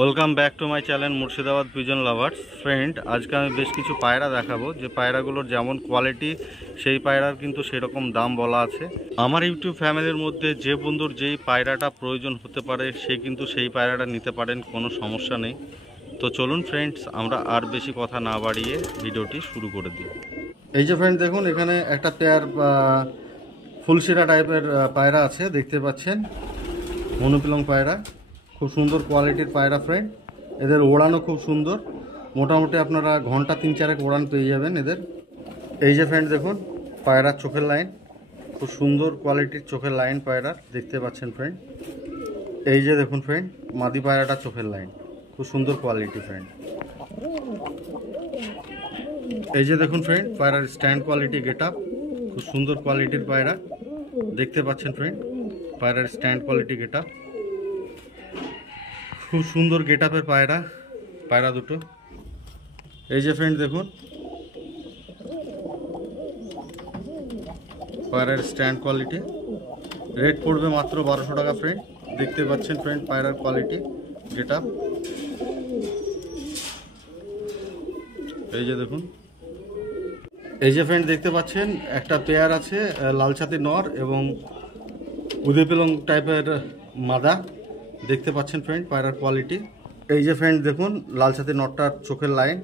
Welcome back to my channel Murshidabad pigeon lovers. Friend, আজকে আমি বেশ কিছু পায়রা দেখাবো, যে পায়রাগুলোর যেমন কোয়ালিটি সেই পায়রার কিন্তু সেরকম দাম বলা আছে। আমার ইউটিউব ফ্যামিলির মধ্যে যে বন্ধুর যেই পায়রাটা প্রয়োজন হতে পারে সে কিন্তু সেই পায়রাটা নিতে পারেন, কোনো সমস্যা নেই। তো চলুন ফ্রেন্ডস, আমরা আর বেশি কথা না বাড়িয়ে ভিডিওটি শুরু করে দিই। এই যে ফ্রেন্ড দেখুন, এখানে একটা পেয়ার ফুলশিরা টাইপের পায়রা আছে, দেখতে পাচ্ছেন মনোপিলং পায়রা। খুব সুন্দর কোয়ালিটির পায়রা ফ্রেন্ড, এদের ওড়ানো খুব সুন্দর, মোটামুটি আপনারা ঘন্টা 3-4 ওড়ান পেয়ে যাবেন এদের। এই যে ফ্রেন্ড দেখুন পায়রার চোখের লাইন, খুব সুন্দর কোয়ালিটির চোখের লাইন পায়রার, দেখতে পাচ্ছেন ফ্রেন্ড। এই যে দেখুন ফ্রেন্ড মাদি পায়রাটার চোখের লাইন, খুব সুন্দর কোয়ালিটি ফ্রেন্ড। এই যে দেখুন ফ্রেন্ড পায়রার স্ট্যান্ড কোয়ালিটি গেট আপ, খুব সুন্দর কোয়ালিটির পায়রা, দেখতে পাচ্ছেন ফ্রেন্ড পায়রার স্ট্যান্ড কোয়ালিটি গেট আপ, খুব সুন্দর গেট আপের পায়রা দুটো। এই যে ফ্রেন্ড দেখুন পায়রার স্ট্যান্ড কোয়ালিটি, রেট পড়বে মাত্র 1200 টাকা ফ্রেন্ড। দেখতে পাচ্ছেন ফ্রেন্ড পায়রার কোয়ালিটি গেট আপ। এই যে দেখুন, এই যে ফ্রেন্ড দেখতে পাচ্ছেন একটা পেয়ার আছে লাল ছাতির নর এবং উদয়পিলং টাইপের মাদা, দেখতে পাচ্ছেন ফ্রেন্ড পায়রার কোয়ালিটি। এই যে ফ্রেন্ড দেখুন লাল ছাতির নরটার চোখের লাইন,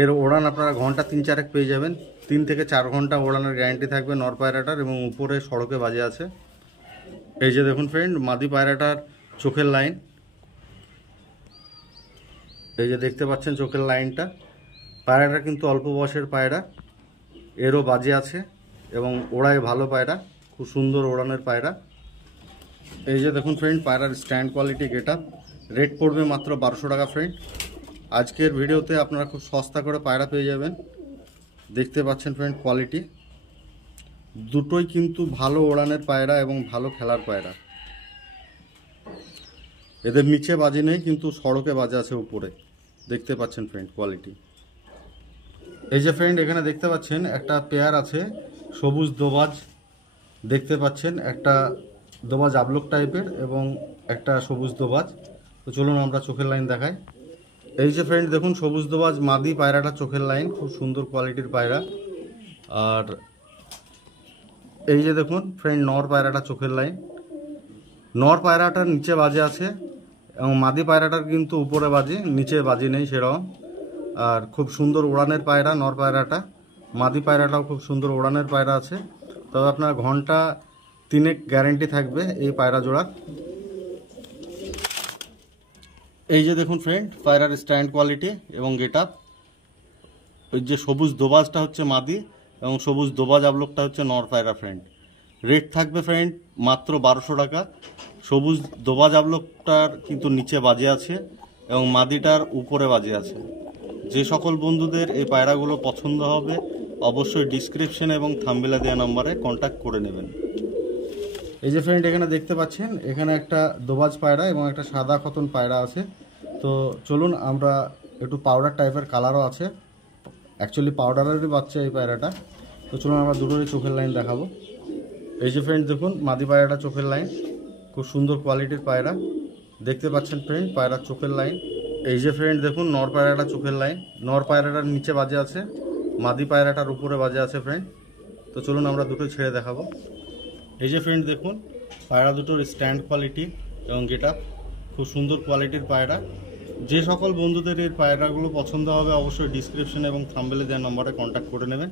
এর ওড়ান আপনারা ঘন্টা 3-4 পেয়ে যাবেন, 3 থেকে 4 ঘন্টা ওড়ানোর গ্যারান্টি থাকবে নর পায়রাটার, এবং উপরে সড়কে বাজে আছে। এই যে দেখুন ফ্রেন্ড মাদি পায়রাটার চোখের লাইন, এই যে দেখতে পাচ্ছেন চোখের লাইনটা। পায়রাটা কিন্তু অল্প বয়সের পায়রা, এরও বাজে আছে এবং ওড়ায় ভালো পায়রা, খুব সুন্দর ওড়ানোর পায়রা। এই যে দেখুন ফ্রেন্ড পায়রার stand quality get up, rate পড়বে মাত্র 1200 টাকা ফ্রেন্ড। আজকের ভিডিওতে আপনারা খুব সস্তা করে পায়রা পেয়ে যাবেন, দেখতে পাচ্ছেন ফ্রেন্ড কোয়ালিটি দুটোই কিন্তু ভালো ওড়ানের পায়রা এবং ভালো খেলার পায়রা। এদের নিচে বাজে নেই কিন্তু সড়কে বাজে আছে উপরে, দেখতে পাচ্ছেন ফ্রেন্ড কোয়ালিটি। এই যে ফ্রেন্ড এখানে দেখতে পাচ্ছেন একটা পেয়ার আছে সবুজ দোবাজ, দেখতে পাচ্ছেন একটা দোবাজ আবলক টাইপের এবং একটা সবুজ দোবাজ। তো চলুন আমরা চোখের লাইন দেখাই। এই যে ফ্রেন্ড দেখুন সবুজ দোবাজ মাদি পায়রাটা চোখের লাইন, খুব সুন্দর কোয়ালিটির পায়রা। আর এই যে দেখুন ফ্রেন্ড নর পায়রাটা চোখের লাইন, নর পায়রাটার নিচে বাজে আছে এবং মাদি পায়রাটার কিন্তু উপরে বাজে, নিচে বাজি নেই সেরকম। আর খুব সুন্দর ওড়ানের পায়রা নর পায়রাটা, মাদি পায়রাটাও খুব সুন্দর ওড়ানের পায়রা আছে। তবে আপনার ঘন্টা 3 গ্যারেন্টি থাকবে এই পায়রা জোড়ার। এই যে দেখুন ফ্রেন্ড পায়রার স্ট্যান্ড কোয়ালিটি এবং গেট আপ। ওই যে সবুজ দোবাজটা হচ্ছে মাদি এবং সবুজ দোবাজ আবলকটা হচ্ছে নর পায়রা ফ্রেন্ড। রেট থাকবে ফ্রেন্ড মাত্র 1200 টাকা। সবুজ দোবাজ আবলকটার কিন্তু নিচে বাজে আছে এবং মাদিটার উপরে বাজে আছে। যে সকল বন্ধুদের এই পায়রাগুলো পছন্দ হবে অবশ্যই ডিসক্রিপশন এবং থাম্বনেলে দেওয়া নম্বরে কন্ট্যাক্ট করে নেবেন। এই যে ফ্রেন্ড এখানে দেখতে পাচ্ছেন এখানে একটা দোবাজ পায়রা এবং একটা সাদা খতন পায়রা আছে। তো চলুন আমরা একটু পাউডার টাইপের কালারও আছে, অ্যাকচুয়ালি পাউডারেরই বাচ্চা এই পায়রাটা। তো চলুন আমরা দুটোরই চোখের লাইন দেখাবো। এই যে ফ্রেন্ড দেখুন মাদি পায়রাটা চোখের লাইন, খুব সুন্দর কোয়ালিটির পায়রা, দেখতে পাচ্ছেন ফ্রেন্ড পায়রার চোখের লাইন। এই যে ফ্রেন্ড দেখুন নর পায়রাটা চোখের লাইন, নর পায়রাটার নিচে বাজে আছে, মাদি পায়রাটার উপরে বাজে আছে ফ্রেন্ড। তো চলুন আমরা দুটোই ছেড়ে দেখাবো। এই যে ফ্রেন্ড দেখুন পায়রা দুটোর স্ট্যান্ড কোয়ালিটি এবং গেট আপ, খুব সুন্দর কোয়ালিটির পায়রা। যে সকল বন্ধুদের এই পায়রাগুলো পছন্দ হবে অবশ্যই ডিসক্রিপশন এবং থাম্বনেলে দেওয়া নম্বরে কন্ট্যাক্ট করে নেবেন।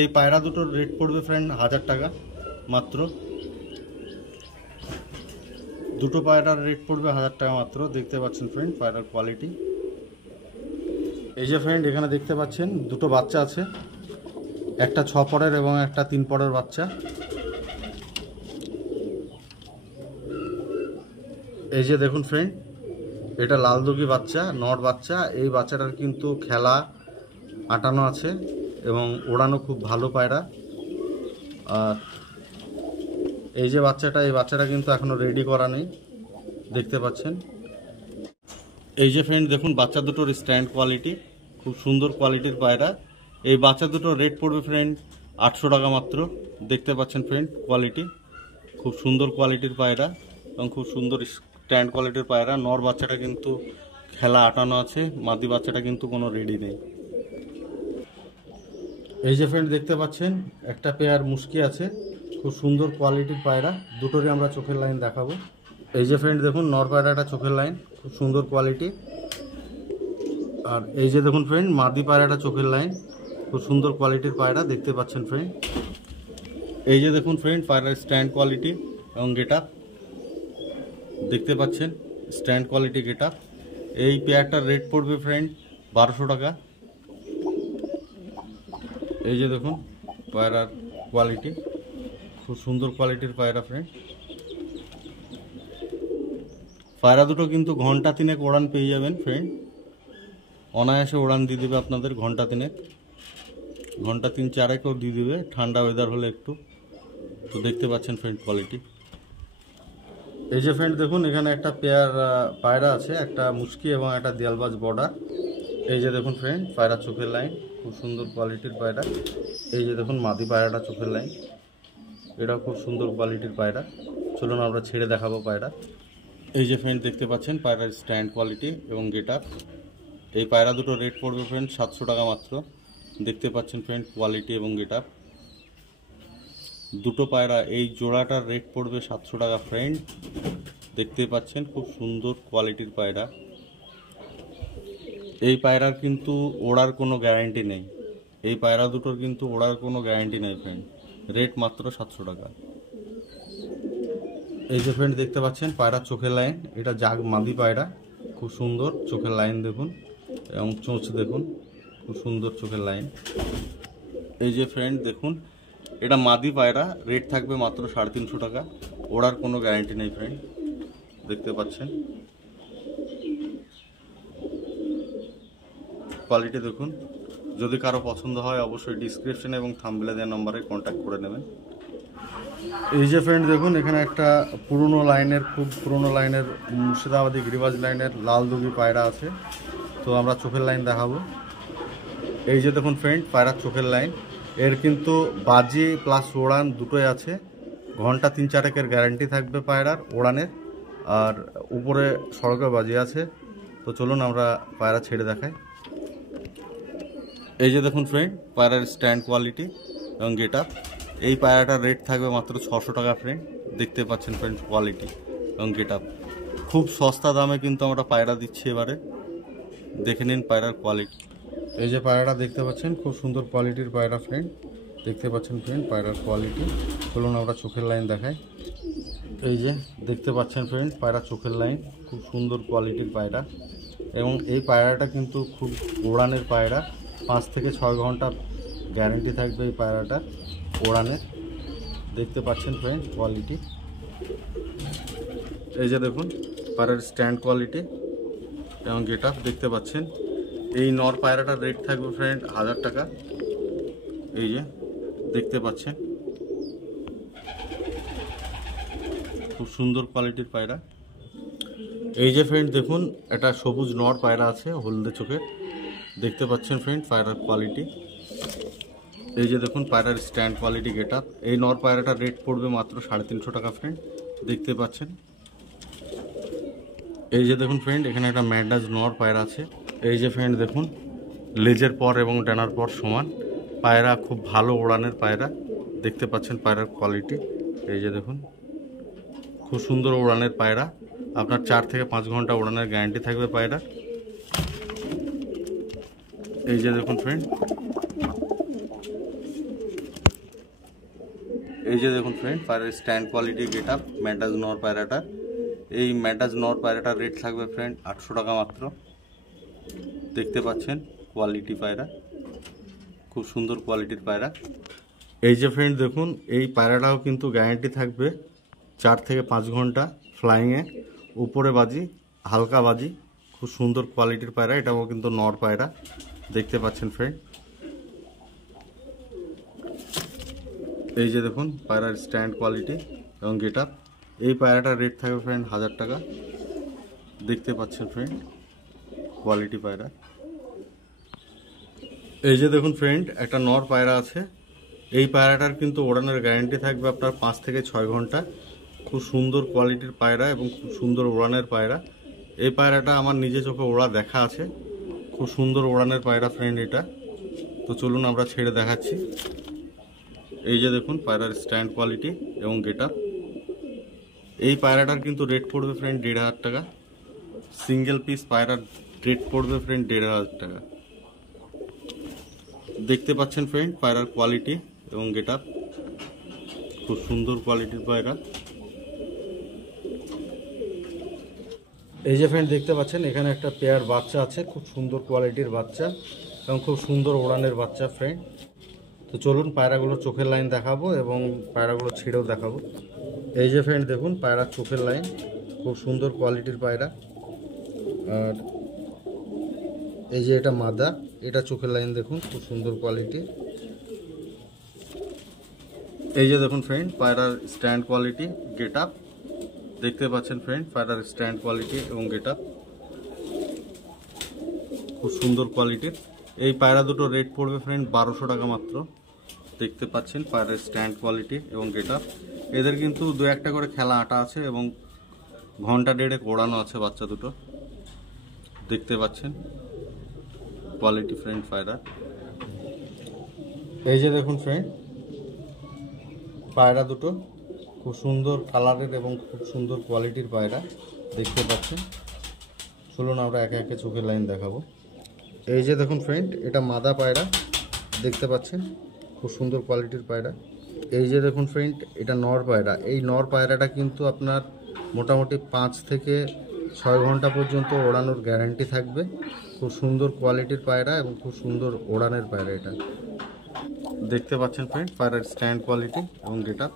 এই পায়রা দুটোর রেট পড়বে ফ্রেন্ড 1000 টাকা মাত্র। দুটো পায়রার রেট পড়বে 1000 টাকা মাত্র, দেখতে পাচ্ছেন ফ্রেন্ড পায়রার কোয়ালিটি। এই যে ফ্রেন্ড এখানে দেখতে পাচ্ছেন দুটো বাচ্চা আছে, একটা 6 পরের এবং একটা 3 পরের বাচ্চা। এই যে দেখুন ফ্রেন্ড এটা লালদগি বাচ্চা, নর বাচ্চা। এই বাচ্চাটার কিন্তু খেলা আটানো আছে এবং ওড়ানো খুব ভালো পায়রা। আর এই যে বাচ্চাটা, এই বাচ্চাটা কিন্তু এখনো রেডি করা নেই, দেখতে পাচ্ছেন। এই যে ফ্রেন্ড দেখুন বাচ্চা দুটোর স্ট্যান্ড কোয়ালিটি, খুব সুন্দর কোয়ালিটির পায়রা। এই বাচ্চা দুটোর রেট পড়বে ফ্রেন্ড 800 টাকা মাত্র, দেখতে পাচ্ছেন ফ্রেন্ড কোয়ালিটি, খুব সুন্দর কোয়ালিটির পায়রা এবং খুব সুন্দর স্ট্যান্ড কোয়ালিটির পায়রা। নর বাচ্চাটা কিন্তু খেলা আটানো আছে, মাদি বাচ্চাটা কিন্তু কোনো রেডি নেই। এই যে ফ্রেন্ড দেখতে পাচ্ছেন একটা পেয়ার মুশকি আছে, খুব সুন্দর কোয়ালিটির পায়রা, দুটোরই আমরা চোখের লাইন দেখাবো। এই যে ফ্রেন্ড দেখুন নর পায়রাটা চোখের লাইন খুব সুন্দর কোয়ালিটি। আর এই যে দেখুন ফ্রেন্ড মাদি পায়রাটা চোখের লাইন খুব সুন্দর কোয়ালিটির পায়রা, দেখতে পাচ্ছেন ফ্রেন্ড। এই যে দেখুন ফ্রেন্ড পায়রার স্ট্যান্ড কোয়ালিটি এবং গেটআপ দেখতে পাচ্ছেন, স্ট্যান্ড কোয়ালিটি গেটআপ। এই পেয়ারটার রেট পড়বে ফ্রেন্ড 1200 টাকা। এই যে দেখুন পায়রার কোয়ালিটি, খুব সুন্দর কোয়ালিটির পায়রা ফ্রেন্ড। পায়রা দুটো কিন্তু ঘন্টা 3 উড়ান পেয়ে যাবেন ফ্রেন্ড, অনায়াসে উড়ান দিয়ে দেবে আপনাদের ঘন্টা 3, ঘন্টা 3-4 দিয়ে দেবে, ঠান্ডা ওয়েদার হলে একটু। তো দেখতে পাচ্ছেন ফ্রেন্ড কোয়ালিটি। এই যে ফ্রেন্ড দেখুন এখানে একটা পেয়ার পায়রা আছে, একটা মুশকি এবং একটা দেয়ালবাজ বর্ডার। এই যে দেখুন ফ্রেন্ড পায়রা চোখের লাইন খুব সুন্দর কোয়ালিটির পায়রা। এই যে দেখুন মাদি পায়রাটা চোখের লাইন, এটাও খুব সুন্দর কোয়ালিটির পায়রা। চলুন আমরা ছেড়ে দেখাবো পায়রা। এই যে ফ্রেন্ড দেখতে পাচ্ছেন পায়রার স্ট্যান্ড কোয়ালিটি এবং গেটআপ। এই পায়রা দুটো রেট পড়বে ফ্রেন্ড 700 টাকা মাত্র। দেখতে পাচ্ছেন ফ্রেন্ড কোয়ালিটি এবং গেটআপ দুটো পায়রা, এই জোড়াটার রেট পড়বে 700 টাকা ফ্রেন্ড। দেখতে পাচ্ছেন খুব সুন্দর কোয়ালিটির পায়রা। এই পায়রার কিন্তু ওড়ার কোনো গ্যারান্টি নেই, এই পায়রা দুটোর কিন্তু ওড়ার কোনো গ্যারান্টি নেই ফ্রেন্ড, রেট মাত্র 700 টাকা। এই যে ফ্রেন্ড দেখতে পাচ্ছেন পায়রার চোখের লাইন, এটা জাগ মাদি পায়রা, খুব সুন্দর চোখের লাইন দেখুন এবং চোঁচ দেখুন, খুব সুন্দর চোখের লাইন। এই যে ফ্রেন্ড দেখুন এটা মাদি পায়রা, রেট থাকবে মাত্র 350 টাকা, ওড়ার কোনো গ্যারান্টি নেই ফ্রেন্ড। দেখতে পাচ্ছেন কোয়ালিটি দেখুন। যদি কারো পছন্দ হয় অবশ্যই ডিসক্রিপশনে এবং থাম্বনেলে দেওয়া নম্বরে কন্ট্যাক্ট করে নেবেন। এই যে ফ্রেন্ড দেখুন এখানে একটা পুরনো লাইনের, খুব পুরনো লাইনের মুর্শিদাবাদী গিরিবাজ লাইনের লাল দুগি পায়রা আছে, তো আমরা চোখের লাইন দেখাবো। এই যে দেখুন ফ্রেন্ড পায়রার চোখের লাইন, এর কিন্তু বাজি প্লাস ওড়ান দুটোই আছে, ঘন্টা 3-4 গ্যারান্টি থাকবে পায়রার ওড়ানের, আর উপরে সড়কে বাজি আছে। তো চলুন আমরা পায়রা ছেড়ে দেখাই। এই যে দেখুন ফ্রেন্ড পায়রার স্ট্যান্ড কোয়ালিটি এবং গেটআপ। এই পায়রাটার রেট থাকবে মাত্র 600 টাকা ফ্রেন্ড। দেখতে পাচ্ছেন ফ্রেন্ড কোয়ালিটি এবং গেটআপ, খুব সস্তা দামে কিন্তু আমরা পায়রা দিচ্ছি এবারে, দেখে নিন পায়রার কোয়ালিটি। এই যে পায়রাটা দেখতে পাচ্ছেন খুব সুন্দর কোয়ালিটির পায়রা ফ্রেন্ড, দেখতে পাচ্ছেন ফ্রেন্ড পায়রার কোয়ালিটি। চলুন আমরা চোখের লাইন দেখাই। এই যে দেখতে পাচ্ছেন ফ্রেন্ড পায়রা চোখের লাইন, খুব সুন্দর কোয়ালিটির পায়রা এবং এই পায়রাটা কিন্তু খুব ওড়ানের পায়রা, 5 থেকে 6 ঘন্টা গ্যারান্টি থাকবে এই পায়রাটা ওড়ানের। দেখতে পাচ্ছেন ফ্রেন্ড কোয়ালিটি। এই যে দেখুন পায়রার স্ট্যান্ড কোয়ালিটি এবং গেটআপ দেখতে পাচ্ছেন। এই নর পায়রাটার রেট থাকবে ফ্রেন্ড 1000 টাকা। এই যে দেখতে পাচ্ছেন খুব সুন্দর কোয়ালিটির পায়রা। এই যে ফ্রেন্ড দেখুন একটা সবুজ নর পায়রা আছে হলদে চোখের, দেখতে পাচ্ছেন ফ্রেন্ড পায়রার কোয়ালিটি। এই যে দেখুন পায়রার স্ট্যান্ড কোয়ালিটি গেটআপ। এই নর পায়রাটার রেট পড়বে মাত্র 350 টাকা ফ্রেন্ড, দেখতে পাচ্ছেন। এই যে দেখুন ফ্রেন্ড এখানে একটা ম্যাডাজ নর পায়রা আছে। এই যে ফ্রেন্ড দেখুন লেজের পর এবং ডানার পর সমান পায়রা, খুব ভালো ওড়ানের পায়রা, দেখতে পাচ্ছেন পায়রার কোয়ালিটি। এই যে দেখুন খুব সুন্দর ওড়ানের পায়রা, আপনার 4 থেকে 5 ঘন্টা ওড়ানের গ্যারান্টি থাকবে পায়রা। এই যে দেখুন ফ্রেন্ড, এই যে দেখুন ফ্রেন্ড পায়রার স্ট্যান্ড কোয়ালিটি গেটআপ ম্যাডাজ নর পায়রাটা। এই ম্যাডাজ নর পায়রাটার রেট থাকবে ফ্রেন্ড 800 টাকা মাত্র। দেখতে পাচ্ছেন কোয়ালিটি পায়রা, খুব সুন্দর কোয়ালিটির পায়রা। এই যে ফ্রেন্ড দেখুন এই পায়রাটাও কিন্তু গ্যারান্টি থাকবে 4 থেকে 5 ঘন্টা ফ্লাইংয়ে, উপরে বাজি হালকা বাজি, খুব সুন্দর কোয়ালিটির পায়রা। এটাও কিন্তু নর পায়রা, দেখতে পাচ্ছেন ফ্রেন্ড। এই যে দেখুন পায়রার স্ট্যান্ড কোয়ালিটি এবং গেটআপ। এই পায়রাটার রেট থাকবে ফ্রেন্ড 1000 টাকা। দেখতে পাচ্ছেন ফ্রেন্ড কোয়ালিটি পায়রা। এই যে দেখুন ফ্রেন্ড একটা নর পায়রা আছে, এই পায়রাটার কিন্তু ওড়ানোর গ্যারান্টি থাকবে আপনার 5 থেকে 6 ঘন্টা। খুব সুন্দর কোয়ালিটির পায়রা এবং খুব সুন্দর ওড়ানের পায়রা। এই পায়রাটা আমার নিজে চোখে ওড়া দেখা আছে, খুব সুন্দর ওড়ানের পায়রা ফ্রেন্ড এটা। তো চলুন আমরা ছেড়ে দেখাচ্ছি। এই যে দেখুন পায়রার স্ট্যান্ড কোয়ালিটি এবং গেট আপ। এই পায়রাটার কিন্তু রেট পড়বে ফ্রেন্ড 1,500 টাকা। সিঙ্গেল পিস পায়রার রেট পড়বে ফ্রেন্ড 1,500 টাকা। দেখতে পাচ্ছেন ফ্রেন্ড পায়রার কোয়ালিটি এবং গেট আপ, খুব সুন্দর কোয়ালিটির পায়রা। এই যে ফ্রেন্ড দেখতে পাচ্ছেন এখানে একটা পেয়ার বাচ্চা আছে, খুব সুন্দর কোয়ালিটির বাচ্চা এবং খুব সুন্দর ওড়ানের বাচ্চা ফ্রেন্ড। তো চলুন পায়রাগুলো চোখের লাইন দেখাবো এবং পায়রাগুলো ছিঁড়েও দেখাবো। এই যে ফ্রেন্ড দেখুন পায়রার চোখের লাইন, খুব সুন্দর কোয়ালিটির পায়রা। আর এই যে এটা মাদা, এটা চোখের লাইন দেখুন, খুব সুন্দর কোয়ালিটি। এই যে দেখুন ফ্রেন্ড পায়রার স্ট্যান্ড কোয়ালিটি, গেট আপ। দেখতে পাচ্ছেন ফ্রেন্ড পায়রার স্ট্যান্ড কোয়ালিটি এবং গেট আপ, খুব সুন্দর কোয়ালিটির। এই পায়রা দুটো রেট পড়বে ফ্রেন্ড 1,200 টাকা মাত্র। দেখতে পাচ্ছেন পায়রার স্ট্যান্ড কোয়ালিটি এবং গেট আপ। এদের কিন্তু 2-1টা করে খেলা আটা আছে এবং ঘন্টা 1.5 ওড়ানো আছে বাচ্চা দুটো। দেখতে পাচ্ছেন কোয়ালিটি ফ্রেন্ড পায়রা। এই যে দেখুন ফ্রেন্ড পায়রা দুটো খুব সুন্দর কালারের এবং খুব সুন্দর কোয়ালিটির পায়রা, দেখতে পাচ্ছেন। চলুন আমরা একে একে চোখের লাইন দেখাবো। এই যে দেখুন ফ্রেন্ড এটা মাদা পায়রা, দেখতে পাচ্ছেন খুব সুন্দর কোয়ালিটির পায়রা। এই যে দেখুন ফ্রেন্ড এটা নর পায়রা। এই নর পায়রাটা কিন্তু আপনার মোটামুটি 5 থেকে 6 ঘন্টা পর্যন্ত ওড়ানোর গ্যারান্টি থাকবে। খুব সুন্দর কোয়ালিটির পায়রা এবং খুব সুন্দর ওড়ানের পায়রা এটা। দেখতে পাচ্ছেন ফ্রেন্ড পায়রার স্ট্যান্ড কোয়ালিটি এবং গেট আপ।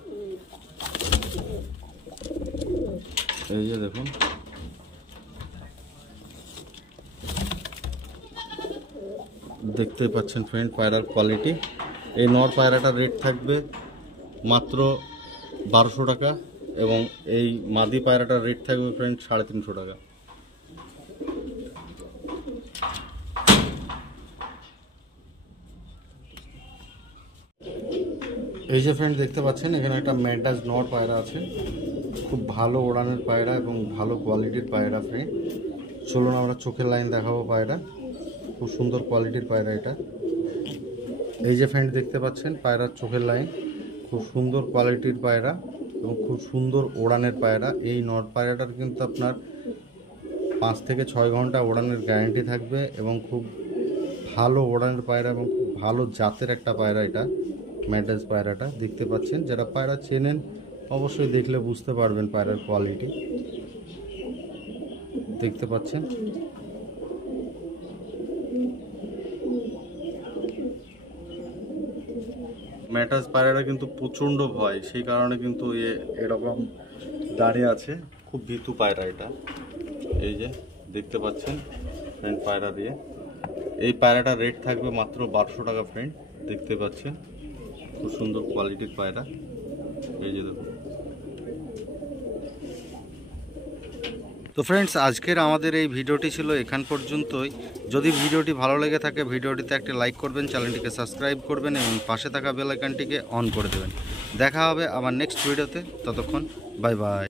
এই যে দেখুন দেখতে পাচ্ছেন ফ্রেন্ড পায়রার কোয়ালিটি। এই নর পায়রাটার রেট থাকবে মাত্র 1,200 টাকা এবং এই মাদি পায়রাটার রেট থাকবে ফ্রেন্ড 350 টাকা। এই যে ফ্রেন্ড দেখতে পাচ্ছেন এখানে একটা ম্যাড্রাস নর পায়রা আছে, খুব ভালো ওড়ানের পায়রা এবং ভালো কোয়ালিটির পায়রা ফ্রেন্ড। চলুন আমরা চোখের লাইন দেখাবো পায়রা, খুব সুন্দর কোয়ালিটির পায়রা এটা। এই যে ফ্রেন্ড দেখতে পাচ্ছেন পায়রার চোখের লাইন, খুব সুন্দর কোয়ালিটির পায়রা এবং খুব সুন্দর ওড়ানের পায়রা। এই নর পায়রাটার কিন্তু আপনার 5 থেকে 6 ঘন্টা ওড়ানের গ্যারান্টি থাকবে এবং খুব ভালো ওড়ানের পায়রা এবং খুব ভালো জাতের একটা পায়রা এটা ম্যাড্রাস পায়রাটা। দেখতে পাচ্ছেন যারা পায়রা চেনেন অবশ্যই দেখলে বুঝতে পারবেন পায়রার কোয়ালিটি। দেখতে পাচ্ছেন ম্যাড্রাস পায়রাটা কিন্তু প্রচণ্ড ভয়, সেই কারণে কিন্তু এরকম দাঁড়িয়ে আছে, খুব ভীতু পায়রা এটা। এই যে দেখতে পাচ্ছেন ফ্রেন্ড পায়রা দিয়ে। এই পায়রাটার রেট থাকবে মাত্র 1,200 টাকা ফ্রেন্ড। দেখতে পাচ্ছেন খুব সুন্দর কোয়ালিটির পায়রা। এই যে দেখুন। তো ফ্রেন্ডস আজকের আমাদের এই ভিডিওটি ছিল এখান পর্যন্তই। যদি ভিডিওটি ভালো লেগে থাকে ভিডিওটিতে একটা লাইক করবেন, চ্যানেলটিকে সাবস্ক্রাইব করবেন এবং পাশে থাকা বেল আইকনটিকে অন করে দেবেন। দেখা হবে আবার নেক্সট ভিডিওতে, ততক্ষণ বাই বাই।